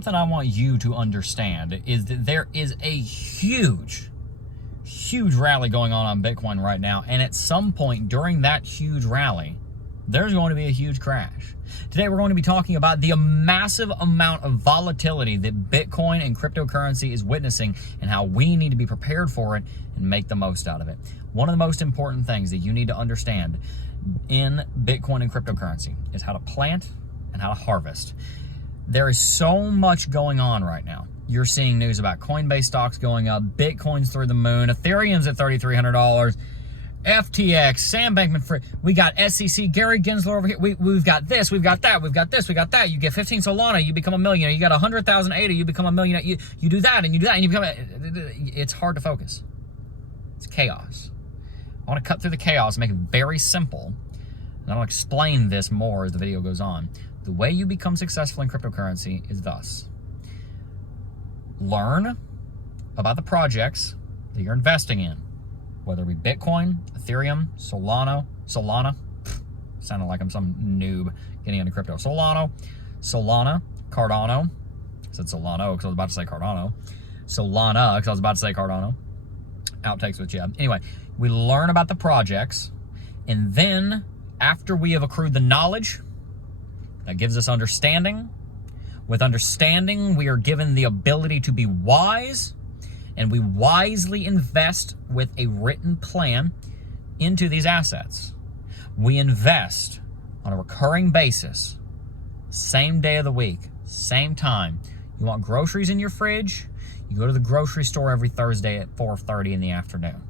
Something I want you to understand is that there is a huge rally going on Bitcoin right now, and at some point during that huge rally, there's going to be a huge crash. Today we're going to be talking about the massive amount of volatility that Bitcoin and cryptocurrency is witnessing and how we need to be prepared for it and make the most out of it. One of the most important things that you need to understand in Bitcoin and cryptocurrency is how to plant and how to harvest. There is so much going on right now. You're seeing news about Coinbase stocks going up, Bitcoin's through the moon, Ethereum's at $3,300, FTX, Sam Bankman-Fried, we got SEC, Gary Gensler over here, we've got this, we've got that, we've got this, we got that. You get 15 Solana, you become a millionaire. You got 100,000 ADA, you become a millionaire. You do that and you do that and you become it's hard to focus. It's chaos. I want to cut through the chaos and make it very simple. And I'll explain this more as the video goes on. The way you become successful in cryptocurrency is thus. Learn about the projects that you're investing in, whether it be Bitcoin, Ethereum, Solana, sounded like I'm some noob getting into crypto. Solana, Cardano, I said Solano because I was about to say Cardano, Solana because I was about to say Cardano, outtakes with Jeb. Anyway, we learn about the projects, and then after we have accrued the knowledge, that gives us understanding. With understanding, we are given the ability to be wise, and we wisely invest with a written plan into these assets. We invest on a recurring basis, same day of the week, same time. You want groceries in your fridge? You go to the grocery store every Thursday at 4:30 in the afternoon.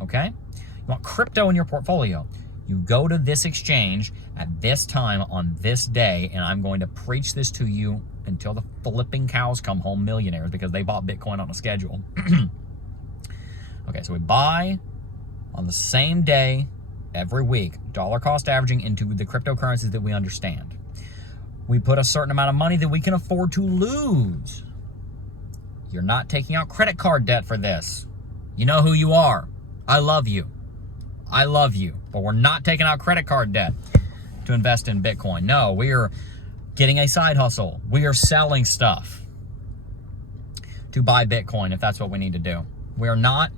Okay? You want crypto in your portfolio? You go to this exchange at this time on this day, and I'm going to preach this to you until the flipping cows come home millionaires because they bought Bitcoin on a schedule. Okay, so we buy on the same day every week, dollar cost averaging into the cryptocurrencies that we understand. We put a certain amount of money that we can afford to lose. You're not taking out credit card debt for this. You know who you are. I love you. I love you, but we're not taking out credit card debt to invest in Bitcoin. No, we are getting a side hustle. We are selling stuff to buy Bitcoin if that's what we need to do. We are not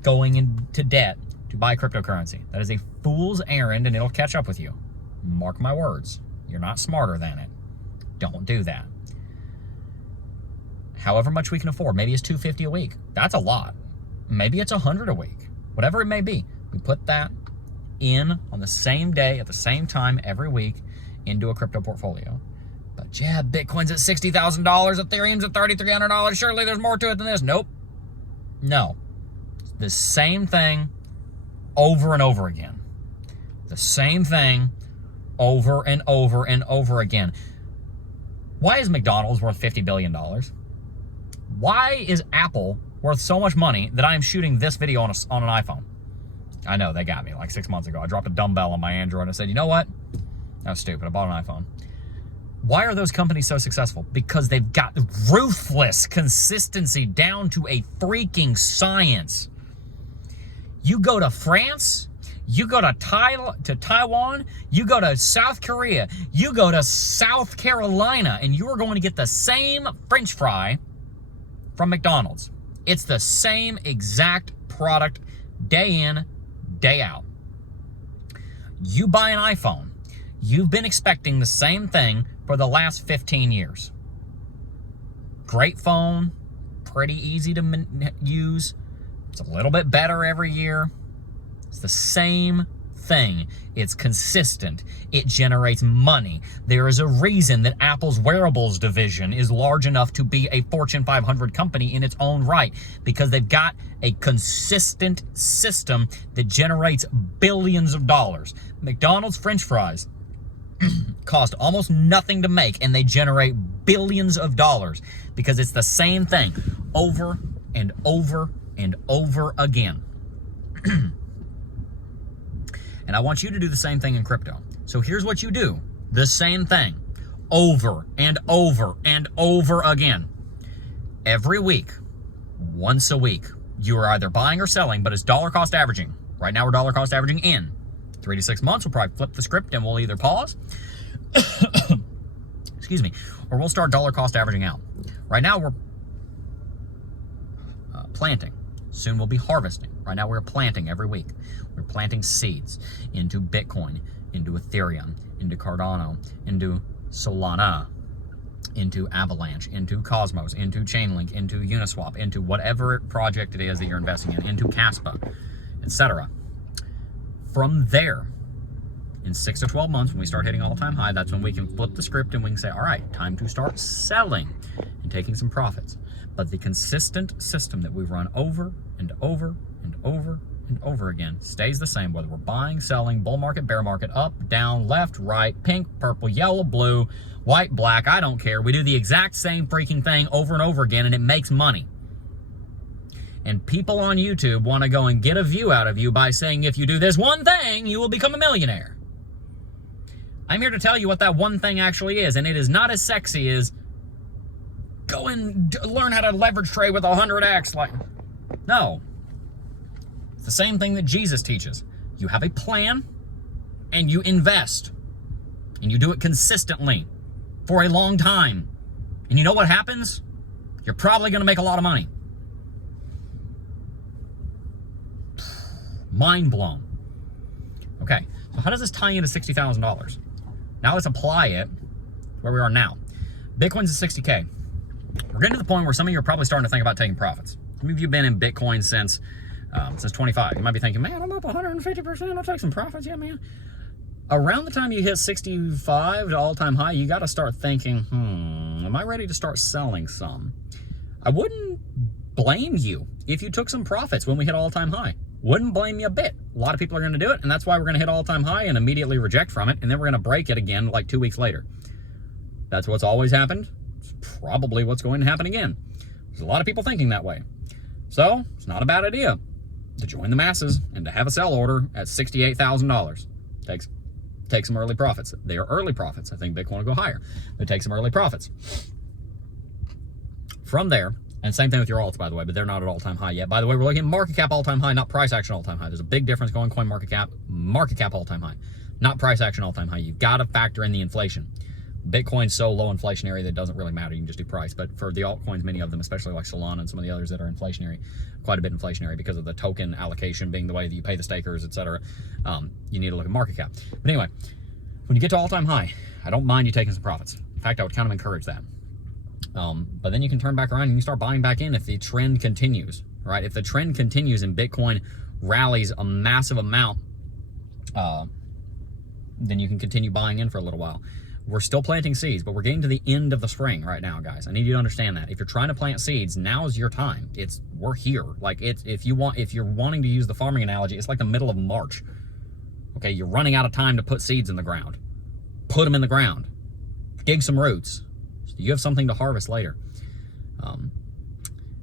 going into debt to buy cryptocurrency. That is a fool's errand, and it'll catch up with you. Mark my words. You're not smarter than it. Don't do that. However much we can afford. Maybe it's $250 a week. That's a lot. Maybe it's $100 a week. Whatever it may be. We put that in on the same day at the same time every week into a crypto portfolio. But yeah, Bitcoin's at $60,000, Ethereum's at $3,300. Surely there's more to it than this. Nope. No. The same thing over and over again. The same thing over and over and over again. Why is McDonald's worth $50 billion? Why is Apple worth so much money that I am shooting this video on an iPhone? I know, they got me like 6 months ago. I dropped a dumbbell on my Android and I said, you know what? That was stupid. I bought an iPhone. Why are those companies so successful? Because they've got ruthless consistency down to a freaking science. You go to France, you go to Taiwan, you go to South Korea, you go to South Carolina, and you are going to get the same French fry from McDonald's. It's the same exact product day in, day out. You buy an iPhone, you've been expecting the same thing for the last 15 years. Great phone, pretty easy to use. It's a little bit better every year. It's the same thing. It's consistent. It generates money. There is a reason that Apple's wearables division is large enough to be a Fortune 500 company in its own right, because they've got a consistent system that generates billions of dollars. McDonald's French fries cost almost nothing to make, and they generate billions of dollars because it's the same thing over and over and over again. And I want you to do the same thing in crypto. So here's what you do. The same thing over and over and over again. Every week, once a week, you are either buying or selling, but it's dollar cost averaging. Right now we're dollar cost averaging in. 3 to 6 months, we'll probably flip the script and we'll either pause, excuse me, or we'll start dollar cost averaging out. Right now we're planting. Soon we'll be harvesting. Right now we're planting every week. We're planting seeds into Bitcoin, into Ethereum, into Cardano, into Solana, into Avalanche, into Cosmos, into Chainlink, into Uniswap, into whatever project it is that you're investing into Caspa, etc. From there, in 6 to 12 months, when we start hitting all-time high, that's when we can flip the script and we can say, all right, time to start selling and taking some profits. But the consistent system that we run over and over and over and over again stays the same, whether we're buying, selling, bull market, bear market, up, down, left, right, pink, purple, yellow, blue, white, black, I don't care. We do the exact same freaking thing over and over again, and it makes money. And people on YouTube want to go and get a view out of you by saying, if you do this one thing, you will become a millionaire. I'm here to tell you what that one thing actually is, and it is not as sexy as go and learn how to leverage trade with 100x. Like, no. It's the same thing that Jesus teaches. You have a plan, and you invest. And you do it consistently for a long time. And you know what happens? You're probably going to make a lot of money. Mind blown. Okay, so how does this tie into $60,000? Now let's apply it where we are now. Bitcoin's at 60K. We're getting to the point where some of you are probably starting to think about taking profits. Some of you have been in Bitcoin since 25. You might be thinking, man, I'm up 150%. I'll take some profits. Yeah, man. Around the time you hit 65 to all-time high, you got to start thinking, am I ready to start selling some? I wouldn't blame you if you took some profits when we hit all-time high. Wouldn't blame you a bit. A lot of people are going to do it, and that's why we're going to hit all-time high and immediately reject from it, and then we're going to break it again like 2 weeks later. That's what's always happened. It's probably what's going to happen again. There's a lot of people thinking that way. So, it's not a bad idea to join the masses and to have a sell order at $68,000. Take some early profits. They are early profits. I think Bitcoin will go higher. But take some early profits. From there, and same thing with your alts, by the way, but they're not at all-time high yet. By the way, we're looking at market cap all-time high, not price action all-time high. There's a big difference going coin market cap all-time high, not price action all-time high. You've got to factor in the inflation. Bitcoin's so low inflationary that it doesn't really matter. You can just do price. But for the altcoins, many of them, especially like Solana and some of the others that are inflationary, quite a bit inflationary because of the token allocation being the way that you pay the stakers, etc. You need to look at market cap. But anyway, when you get to all-time high, I don't mind you taking some profits. In fact, I would kind of encourage that. But then you can turn back around and you can start buying back in if the trend continues, right? If the trend continues and Bitcoin rallies a massive amount, then you can continue buying in for a little while. We're still planting seeds, but we're getting to the end of the spring right now, guys. I need you to understand that. If you're trying to plant seeds, now's your time. We're here. Like if you're wanting to use the farming analogy, it's like the middle of March. Okay, you're running out of time to put seeds in the ground. Put them in the ground. Dig some roots. So you have something to harvest later.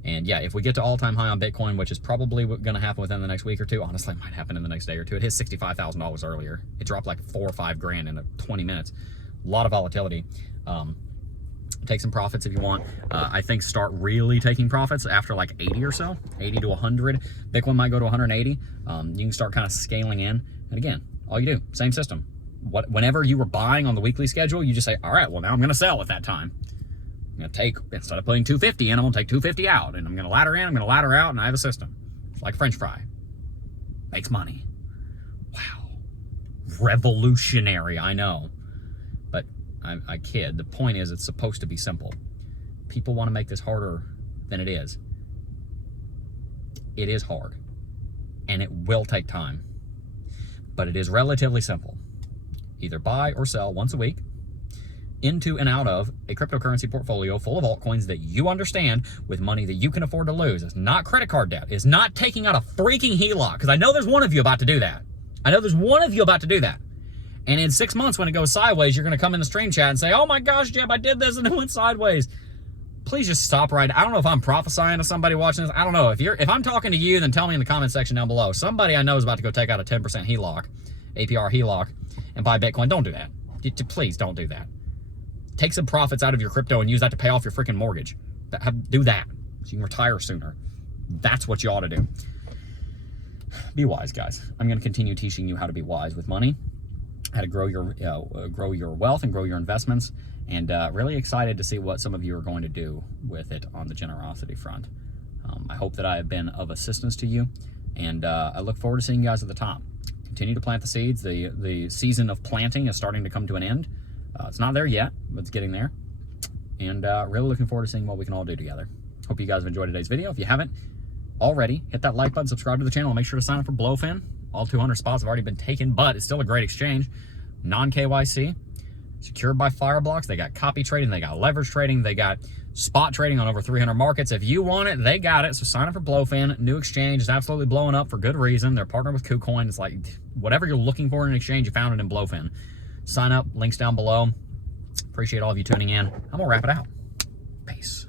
And yeah, if we get to all-time high on Bitcoin, which is probably going to happen within the next week or two, honestly, it might happen in the next day or two. It hit $65,000 earlier. It dropped like $4 or $5 grand in 20 minutes. A lot of volatility. Take some profits if you want. I think start really taking profits after like 80 or so, 80 to 100. Bitcoin might go to 180. You can start kind of scaling in. And again, all you do, same system. Whenever you were buying on the weekly schedule, you just say, all right, well, now I'm going to sell at that time. I'm going to take, instead of putting 250 in, I'm going to take 250 out. And I'm going to ladder in, I'm going to ladder out, and I have a system. It's like French fry. Makes money. Wow. Revolutionary, I know. But I kid. The point is, it's supposed to be simple. People want to make this harder than it is. It is hard. And it will take time. But it is relatively simple. Either buy or sell once a week into and out of a cryptocurrency portfolio full of altcoins that you understand with money that you can afford to lose. It's not credit card debt. It's not taking out a freaking HELOC, because I know there's one of you about to do that. And in 6 months, when it goes sideways, you're going to come in the stream chat and say, oh my gosh, Jeb, I did this and it went sideways. Please just stop right. I don't know if I'm prophesying to somebody watching this. I don't know. If I'm talking to you, then tell me in the comment section down below. Somebody I know is about to go take out a 10% HELOC, APR HELOC, and buy Bitcoin. Don't do that. Please don't do that. Take some profits out of your crypto and use that to pay off your freaking mortgage. Do that so you can retire sooner. That's what you ought to do. Be wise, guys. I'm going to continue teaching you how to be wise with money, how to grow your wealth and grow your investments. and really excited to see what some of you are going to do with it on the generosity front. I hope that I have been of assistance to you, and I look forward to seeing you guys at the top. Continue to plant the seeds. The season of planting is starting to come to an end. It's not there yet, but it's getting there. And really looking forward to seeing what we can all do together. Hope you guys have enjoyed today's video. If you haven't already, hit that like button, subscribe to the channel, and make sure to sign up for Blowfin. All 200 spots have already been taken, but it's still a great exchange. Non-KYC, secured by Fireblocks. They got copy trading, they got leverage trading, they got spot trading on over 300 markets. If you want it, they got it. So sign up for Blowfin. New exchange is absolutely blowing up for good reason. They're partnered with KuCoin. It's like whatever you're looking for in an exchange, you found it in Blowfin. Sign up, links down below. Appreciate all of you tuning in. I'm gonna wrap it out. Peace.